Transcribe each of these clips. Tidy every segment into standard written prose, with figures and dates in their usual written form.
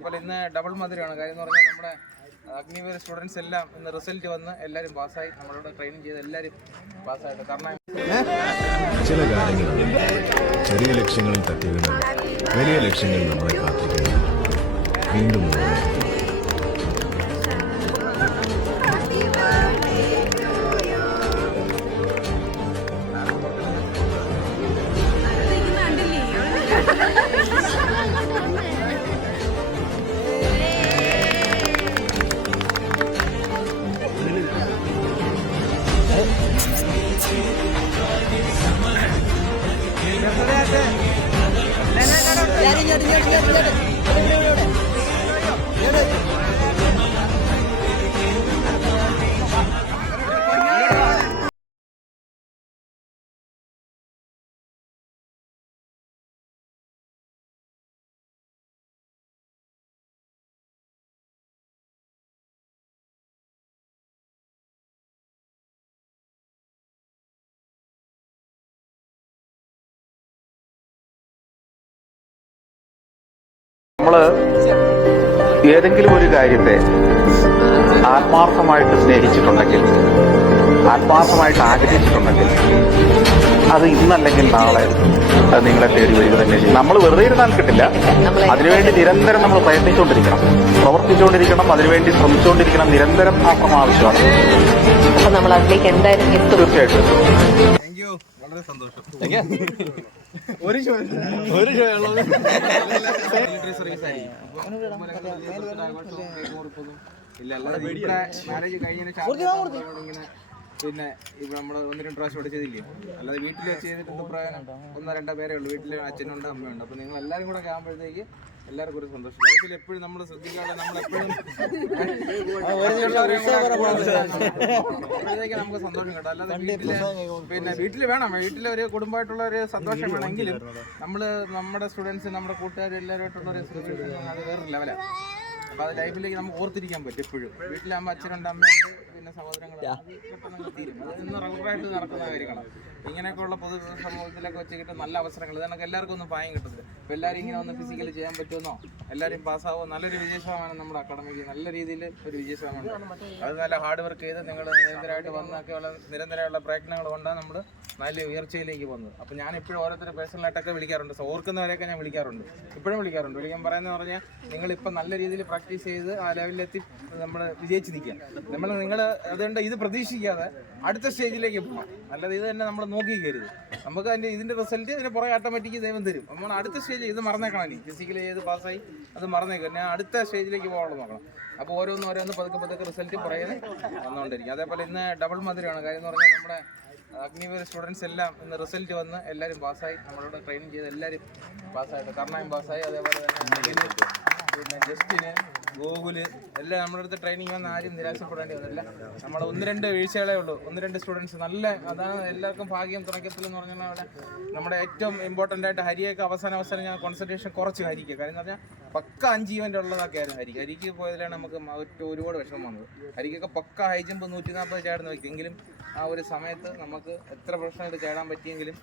അതുപോലെ ഇന്ന് ഡബിൾ മധുരമാണ്. കാര്യം എന്ന് പറഞ്ഞാൽ നമ്മുടെ അഗ്നിവീർ സ്റ്റുഡൻസ് എല്ലാം ഇന്ന് റിസൾട്ട് വന്ന് എല്ലാവരും പാസ്സായി. നമ്മളോട് ട്രെയിനിങ് ചെയ്ത് എല്ലാവരും പാസ്സായിട്ട്. കാരണം ചില കാര്യങ്ങൾ ചെറിയ ലക്ഷ്യങ്ങളിൽ തട്ടിയതിനാൽ വലിയ ലക്ഷ്യങ്ങൾ നമ്മളെ കാത്തിരിക്കുന്നു. വീണ്ടും നമ്മൾ ഏതെങ്കിലും ഒരു കാര്യത്തെ ആത്മാർത്ഥമായിട്ട് സ്നേഹിച്ചിട്ടുണ്ടെങ്കിൽ, ആത്മാർത്ഥമായിട്ട് ആഗ്രഹിച്ചിട്ടുണ്ടെങ്കിൽ, അത് ഇന്നല്ലെങ്കിൽ നാളെ അത് നിങ്ങളെ തേടി വരിക തന്നെ ചെയ്യും. നമ്മൾ വെറുതെ ഇരുന്നാൽ കിട്ടില്ല. അതിനുവേണ്ടി നിരന്തരം നമ്മൾ പ്രയത്നിച്ചുകൊണ്ടിരിക്കണം, പ്രവർത്തിച്ചുകൊണ്ടിരിക്കണം, അതിനുവേണ്ടി ശ്രമിച്ചുകൊണ്ടിരിക്കണം. നിരന്തരം ആ ശ്രമം ആവശ്യമാണ്. അപ്പൊ നമ്മൾ അതിലേക്ക് എന്തായാലും എത്തും. തീർച്ചയായിട്ടും. വളരെ സന്തോഷം. മാരേജ് കഴിഞ്ഞതിന് ഇങ്ങനെ പിന്നെ ഇപ്പൊ നമ്മള് 1-2 പ്രാവശ്യം ഇവിടെ ചെയ്തില്ലേ. അല്ലാതെ വീട്ടിൽ ചെയ്തിട്ട് പ്രായം 1-2 പേരേ ഉള്ളൂ. വീട്ടില് അച്ഛനുണ്ട്, അമ്മയുണ്ട്. അപ്പൊ നിങ്ങൾ എല്ലാവരും കൂടെ ആകുമ്പോഴത്തേക്ക് എല്ലാവർക്കും ഒരു സന്തോഷം. ലൈഫിൽ എപ്പോഴും നമ്മൾ ശ്രദ്ധിക്കാതെ നമ്മളെപ്പോഴും അപ്പോഴത്തേക്ക് നമുക്ക് സന്തോഷം കിട്ടും. അല്ലാതെ വീട്ടില് വേണം, വീട്ടിലെ ഒരു കുടുംബമായിട്ടുള്ള ഒരു സന്തോഷം വേണമെങ്കിലും നമ്മുടെ സ്റ്റുഡൻസ്, നമ്മുടെ കൂട്ടുകാർ എല്ലാവരുമായിട്ടുള്ള ഒരു സെലിബ്രേഷൻ അത് വേറൊരു ലെവലാണ്. അപ്പൊ അത് ലൈഫിലേക്ക് നമുക്ക് ഓർത്തിരിക്കാൻ പറ്റും. എപ്പോഴും വീട്ടിലാകുമ്പോൾ അച്ഛനുണ്ട്, അമ്മയുണ്ട്, പിന്നെ സഹോദരങ്ങളുണ്ട്. പെട്ടെന്ന് തീരും. അത് ഇന്ന് റെഗുലറായിട്ട് നടക്കുന്ന കാര്യങ്ങളാണ്. ഇങ്ങനെയൊക്കെയുള്ള പൊതു സമൂഹത്തിലൊക്കെ വെച്ചിട്ട് നല്ല അവസരങ്ങൾ ഇതൊക്കെ എല്ലാവർക്കും ഒന്നും പായം കിട്ടുന്നത്. അപ്പോൾ എല്ലാവരും ഇങ്ങനെ ഒന്ന് ഫിസിക്കലി ചെയ്യാൻ പറ്റുമെന്നോ, എല്ലാവരും പാസ്സാവോ, നല്ലൊരു വിജയശതമാനം നമ്മുടെ അക്കാഡമിക്ക് നല്ല രീതിയിൽ ഒരു വിജയശതമാനം. അത് നല്ല ഹാർഡ് വർക്ക് ചെയ്ത് നിങ്ങൾ നിരന്തരമായിട്ട് വന്നൊക്കെയുള്ള നിരന്തരമുള്ള പ്രയത്നങ്ങൾ കൊണ്ടാണ് നമ്മൾ നല്ല ഉയർച്ചയിലേക്ക് പോകുന്നത്. അപ്പോൾ ഞാൻ ഇപ്പോഴും ഓരോരുത്തരും പേഴ്സണലായിട്ടൊക്കെ വിളിക്കാറുണ്ട്. ഓർക്കുന്നവരെയൊക്കെ ഞാൻ വിളിക്കാറുണ്ട്, ഇപ്പോഴും വിളിക്കാറുണ്ട്. വിളിക്കാൻ പറയുന്നത് പറഞ്ഞാൽ നിങ്ങളിപ്പോൾ നല്ല രീതിയിൽ പ്രാക്ടീസ് ചെയ്ത് ആ ലെവലിലെത്തി നമ്മൾ വിജയിച്ച് നിൽക്കുക. നിങ്ങൾ അതുകൊണ്ട് ഇത് പ്രതീക്ഷിക്കാതെ അടുത്ത സ്റ്റേജിലേക്ക് പോകാം. അല്ലാതെ ഇത് തന്നെ നമ്മൾ നോക്കിക്കരുത്. നമുക്ക് ഇതിൻ്റെ റിസൾട്ട് ഇതിന് പുറകെ ഓട്ടോമാറ്റിക് ദൈവം തരും. നമ്മൾ അടുത്ത സ്റ്റേജ് ഇത് മറന്നേക്കണം. ഇനി ഫിസിക്കലി ചെയ്ത് പാസ്സായി അത് മറന്നേക്കാം. ഞാൻ അടുത്ത സ്റ്റേജിലേക്ക് പോകാനുള്ള നോക്കണം. അപ്പോൾ ഓരോന്ന് പതുക്കെ റിസൾട്ട് പുറകെ വന്നുകൊണ്ടിരിക്കും. അതേപോലെ ഇന്ന് ഡബിൾ മധുരമാണ്. കാര്യം എന്ന് പറഞ്ഞാൽ നമ്മുടെ അഗ്നിവീർ സ്റ്റുഡൻസ് എല്ലാം ഇന്ന് റിസൾട്ട് വന്ന് എല്ലാവരും പാസ്സായി. നമ്മളോട് ട്രെയിനിങ് ചെയ്ത് എല്ലാവരും പാസ്സായിട്ട്. കർണായും പാസ്സായി. അതേപോലെ തന്നെ പിന്നെ ജസ്റ്റിന്, ഗോകുല് എല്ലാം നമ്മുടെ അടുത്ത് ട്രെയിനിങ് വന്ന് ആരും നിരാശപ്പെടേണ്ടി വന്നില്ല. നമ്മൾ 1-2 വീഴ്ചകളേ ഉള്ളൂ. 1-2 സ്റ്റുഡൻസ് നല്ല, അതാണ് എല്ലാവർക്കും ഭാഗ്യം തുണയ്ക്കത്തിൽ എന്ന് പറഞ്ഞാൽ അവിടെ നമ്മുടെ ഏറ്റവും ഇമ്പോർട്ടൻ്റ് ആയിട്ട് ഹരിയൊക്കെ അവസാനം ഞാൻ കോൺസെൻട്രേഷൻ കുറച്ച് ഹരിക്കുക. കാര്യം എന്ന് പറഞ്ഞാൽ പക്ക 5 ഇവൻ്റ് ഉള്ളതൊക്കെ ആയിരുന്നു ഹരിക്ക് പോയതിലാണ് നമുക്ക് ഒരുപാട് വിഷമം വന്നത്. ഹരിക്കൊക്കെ പക്ക ഹൈ ജമ്പ് 140 ചാടുന്ന വ്യക്തി. എങ്കിലും ആ ഒരു സമയത്ത് നമുക്ക് എത്ര പ്രശ്നമായിട്ട് ചാടാൻ പറ്റിയെങ്കിലും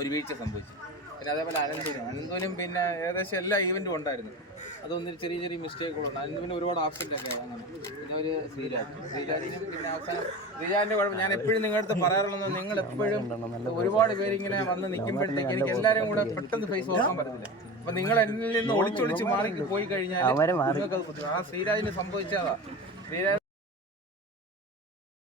ഒരു വീഴ്ച സംഭവിച്ചു. പിന്നെ അതേപോലെ അനന്തൂനും പിന്നെ ഏകദേശം എല്ലാ ഈവൻറ്റും ഉണ്ടായിരുന്നു. അതൊന്നും ചെറിയ മിസ്റ്റേക്കുകളുണ്ട്. അനന്തുവിന് ഒരുപാട് ആബ്സെൻ്റ് ഒക്കെ അങ്ങനെ. പിന്നെ ഒരു ശ്രീരാജിനും പിന്നെ അവസാനം ശ്രീരാജിൻ്റെ കുഴപ്പം ഞാൻ എപ്പോഴും നിങ്ങളുടെ അടുത്ത് പറയാറുള്ളത്, നിങ്ങൾ എപ്പോഴും ഒരുപാട് പേരിങ്ങനെ വന്ന് നിൽക്കുമ്പോഴത്തേക്ക് എനിക്ക് എല്ലാവരും കൂടെ പെട്ടെന്ന് ഫേസ് ഓർക്കാൻ പറ്റത്തില്ല. അപ്പം നിങ്ങൾ എന്നിൽ നിന്ന് ഒളിച്ചൊളിച്ച് മാറി പോയി കഴിഞ്ഞാൽ നിങ്ങൾക്ക് ആ ശ്രീരാജിന് സംഭവിച്ചതാ. ശ്രീരാജ്